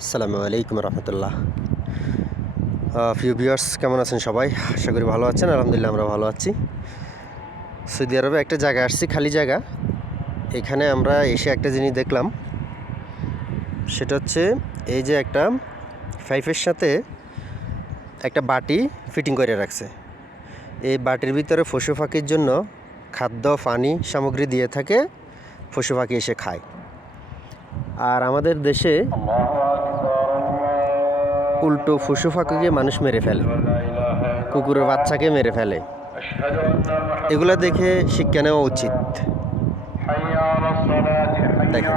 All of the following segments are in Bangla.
আসসালামু আলাইকুম রহমতুল্লাহ। প্রিয় ভিউয়ার্স, কেমন আছেন সবাই? আশা করি ভালো আছেন। আলহামদুলিল্লাহ আমরা ভালো আছি। সৌদি আরবে একটা জায়গা আসছি, খালি জায়গা। এখানে আমরা এসে একটা জিনিস দেখলাম, সেটা হচ্ছে এই যে একটা পাইপের সাথে একটা বাটি ফিটিং করে রাখছে। এই বাটির ভিতরে পশু পাখির জন্য খাদ্য পানি সামগ্রী দিয়ে থাকে, পশু পাখি এসে খায়। আর আমাদের দেশে উল্টো পশু পাখিকে মানুষ মেরে ফেলে, কুকুরের বাচ্চাকে মেরে ফেলে। এগুলো দেখে শিক্ষা নেওয়া উচিত। দেখেন,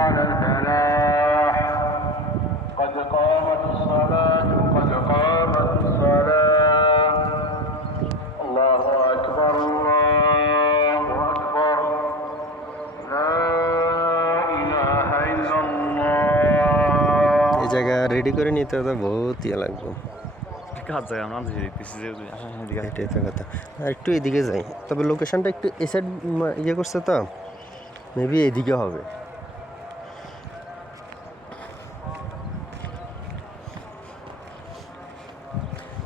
এই জায়গা রেডি করে নিতে তো বহুত ইয়ে লাগবে। এটাই তো কথা। আর একটু এদিকে যাই, তবে লোকেশনটা একটু এ সাইড ইয়ে করছে, তো মেবি এদিকে হবে।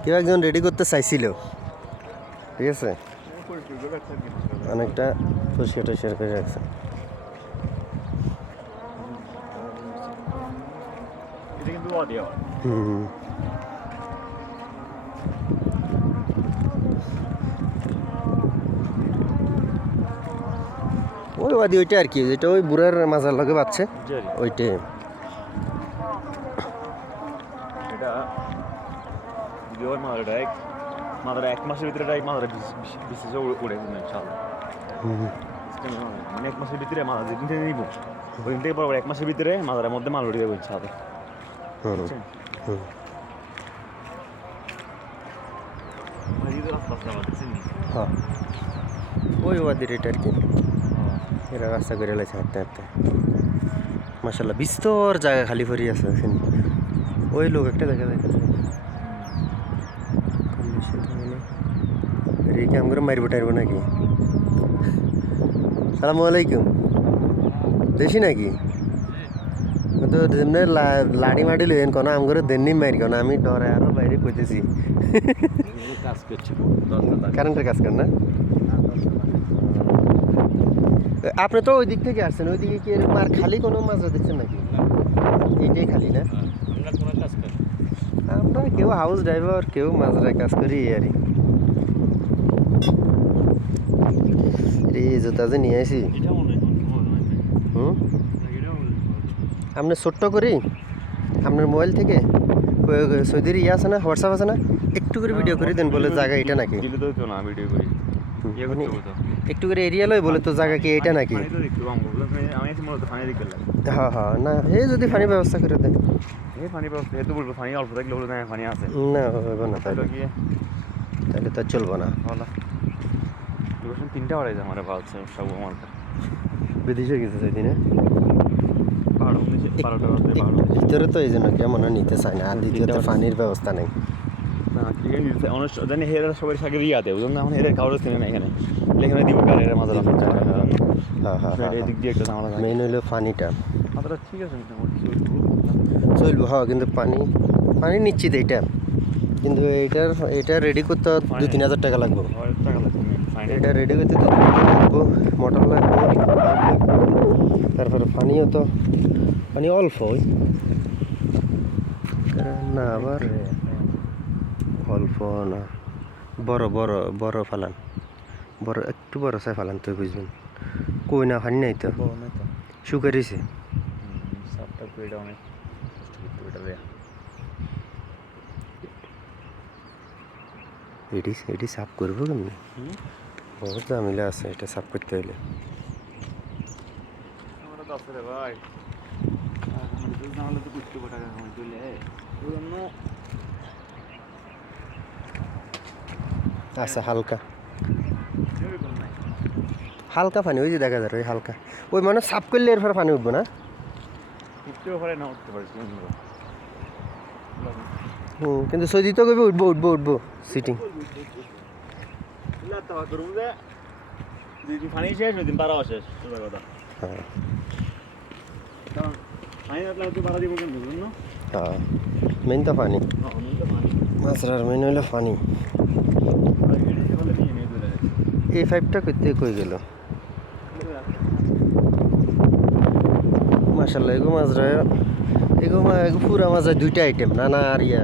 কেউ একজন রেডি করতে চাইছিল, ঠিক আছে, অনেকটা পরিষ্কার টরিষ্কার করে রাখছে। হুম, ওই ওয়াদি ওইটা আর কি, যেটা ওই বুড়ার মাজার লগে বাচ্ছে ওইটাই। মাদার এক মাসের ভিতরে মাদার বিশেষ উড়ে ইনশাআল্লাহ। মানে এক মাসের ভিতরে মাদার যেদিন থেকে নিব ওইদিন থেকে পর এক মাসের ভিতরে মাদারের মধ্যে মাল উড়ে যাবে ইনশাআল্লাহ। হ্যাঁ, ওই ওয়াদির এটা আর কি। এরা রাস্তা করে এলাইছে হাঁটতে হাঁটতে। মাসাল্লাহ বিস্তর জায়গা খালি পড়ে আছে। ওই লোক একটা দেখা যায়, রেখে আম করে মারবো টারবো নাকি? সালামু আলাইকুম। দেশি নাকি? তো যেমনি লাড়ি মাটি লইন কোনো আম করে দেননি মারি কোনো, আমি ডরে আরো বাইরে কইতেছি। কাজ করছে কারেন্টের কাজ করেন না? আপনি তো ওই দিক থেকে আসছেন, ওই দিকে কি এরকম আর খালি কোনো মাছ দেখছেন নাকি? এইটাই খালি না? আমরা কেউ হাউস ড্রাইভার, কেউ মাজরায় কাজ করি আর এই জুতা যে নিয়ে আসি। আপনি ছোট্ট করি আপনার মোবাইল থেকে সৌদির ইয়ে আছে না, হোয়াটসঅ্যাপ আছে না, একটু করে ভিডিও করে দেন, বলে জায়গা এটা নাকি। একটু করে এরিয়া লয় বলে তো জায়গা কি এটা নাকি? হ্যাঁ হ্যাঁ, না এই যদি পানি ব্যবস্থা করে দেন। না হবে না, তাহলে তো চলবো না। তিনটা বাড়াই আমার ভাবছে সব আমার বিদেশে গেছে সেদিনে ভিতরে, তো এই জন্য কেমন নিতে চায় না। আর দ্বিতীয়ত পানির ব্যবস্থা নেই। জানি হেরা সবাই সাথে রিয়াতে ওই জন্য এখন হেরের কাউরে চিনে না এখানে। এখানে দিব গাড়ির মাঝে হ্যাঁ হ্যাঁ হ্যাঁ, এদিক দিয়ে একটা ঝামেলা। মেইন হইলো পানিটা মাথাটা ঠিক আছে চলবো। হ্যাঁ, কিন্তু পানি নিশ্চিত এইটা, কিন্তু এটা রেডি করতে 2-3 হাজার টাকা লাগবে। এটা রেডি করতে 2-3 হাজার লাগবো, মোটর লাগবে, তারপরে পানি অল্প না, আবার অল্প না, বড় বড় বড় ফালান, একটু বড় চাই ফালান, তুই বুঝবেন। কই না পানি নাই তো, শুকারিছে। এটি সাফ করবো কেমনি? বহুত ঝামেলা আছে এটা সাফ করতে হইলে। আচ্ছা, হালকা হালকা পানি ওই যে দেখা যায়, ওই হালকা ওই মানে সাফ করলে এরপরে পানি উঠবো না। কিন্তু সৌদি তো কইবে উঠবো সিটিং। পানি শেষ ওই দিন পারা শেষ। আমি আপনার তো বাড়া দিব কিন্তু বুঝুন হ্যাঁ মেন তো পানি মাছরার মেন হইলো পানি এই পাইপটা করতে কই গেল মাশাল্লাহ এগো মাছরা এগো পুরা মাছের দুইটা আইটেম নানা আর ইয়া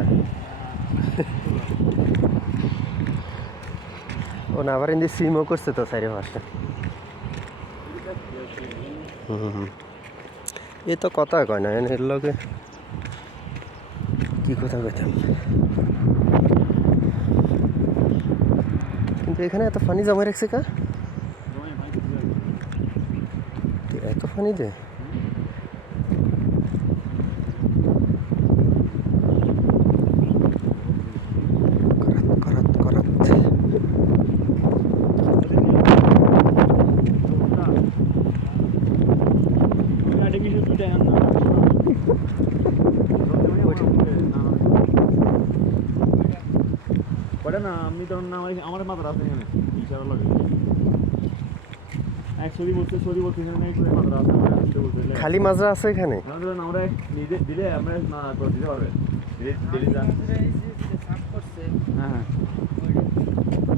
ও না আবার এমনি সিমও করছে তো চারি পাশে এ তো কথা কয় না এর লগে কি কথা কইতাম কিন্তু এখানে এত পানি জমা রাখছে কা এত পানি দে করাত করাত না আমি তো না আমার মাথার আছে এখানে ইশারা লাগে সরি বলতে এখানে মাথার আছে খালি মাজরা আছে এখানে আমরা দিলে আমরা না করে দিতে পারবে হ্যাঁ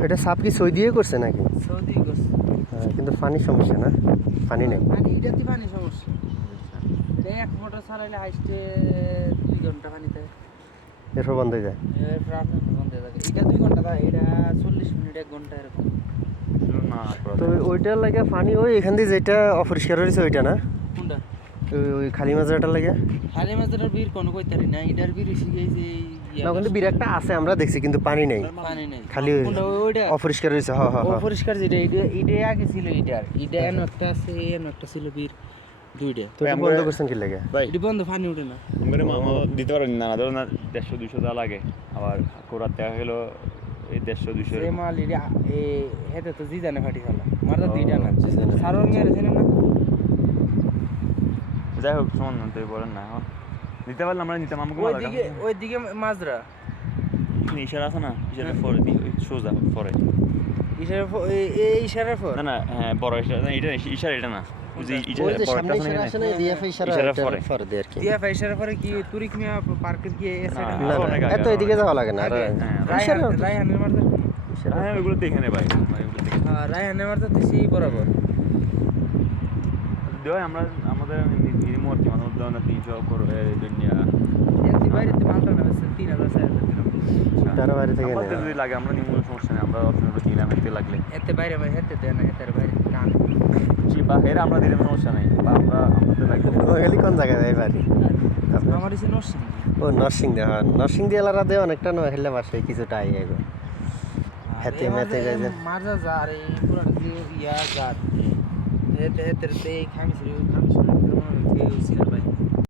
এটা সাপ কি সই দিয়ে করছে নাকি সৌদি করছে হ্যাঁ, কিন্তু পানির সমস্যা না পানি নেই পানি এটাতে পানি সমস্যা এটা এক মোটর চালাইলে হাইস্টে 2 ঘন্টা পানি থাকে এরপর বন্ধ হয়ে যায় এরপর আপনার বন্ধ হয়ে থাকে এটা 2 ঘন্টা থাকে এটা 40 মিনিট 1 ঘন্টা এরকম না তো ওইটার লাগে পানি ওই এখান দিয়ে যেটা অপরিষ্কার হয়েছে ওইটা না কোনটা ওই খালি মাজরাটার লাগে খালি মাছের বীর কোনো কইতারি না এটার বীর শিখাইছে না কিন্তু বির একটা আছে আমরা দেখছি কিন্তু পানি নেই পানি নেই খালি কোনটা ওইটা অপরিষ্কার হয়েছে হ্যাঁ হ্যাঁ হ্যাঁ অপরিষ্কার যেটা এটা আগে ছিল এটার এটা এন একটা আছে এন একটা ছিল বীর দুইটা তো এটা বন্ধ করছেন কি লাগে ভাই এটা বন্ধ পানি ওঠে না আমাদের মামা দিতে পারেন না ধরো না 150-200 টাকা লাগে আবার কোরাত টাকা হলো এই 150-200 সে মাল এটা এই হেতে তো জিদানে ফাটি ফেলা মারদা ও, দুইটা না জিদানে। সারন মেরেছেন না যাই হোক সমান না তুই বলেন না এখন দিতে পারলে আমরা নিতাম আমাকে মাথা ওইদিকে মাজরা ইশারা আছে না ইশারা ফরে দি সোজা ফরে ইশারার এই ইশারার পর না না হ্যাঁ বড় ইশারা না এটা ইশারা এটা না বুঝি ওই যে বড় সামনে একটা ইশারা আসে না ডিএফ ইশারা ইশারা এটা পরে। পরে দেয় আর কি দিয়া ইশারার পরে কি তুরিক মিয়া পার্কের কি এসে না, না অনেক না আগে, এত এদিকে যাওয়া লাগে না আগে। ইশারা রায়হানের মারদা ইশারা হ্যাঁ ওগুলো দেখে নে ভাই এগুলো দেখে রায়হানের মারদা দিছি বরাবর দেওয়া আমরা আমাদের মিনিমাম কি মানে উদ্যোগ না 300 করে দুনিয়া এতে বাইরে তে মালটা না 3000 4000 তারা বাইরে থেকে আমাদের নেয় যদি লাগে আমরা নিমূল সমস্যা নেই আমরা অপশন কিনলাম এতে লাগলে এতে বাইরে ভাই হেতে দেন হেতের বাইরে না বা এর আমরা দিলে সমস্যা নেই বা আমরা আমাদের লাগলে ও গেলি কোন জায়গায় ভাই বাড়ি আমার ইসে নষ্ট ও নরসিংদী হ্যাঁ নরসিংদী এলাকা দিয়ে অনেকটা নয় হেলে বাসে কিছুটা আই এগো হেতে মেতে গেছে মারজা যা রে পুরা ইয়া যা হেতে হেতে তে খামিস রে কেউ ছিল ভাই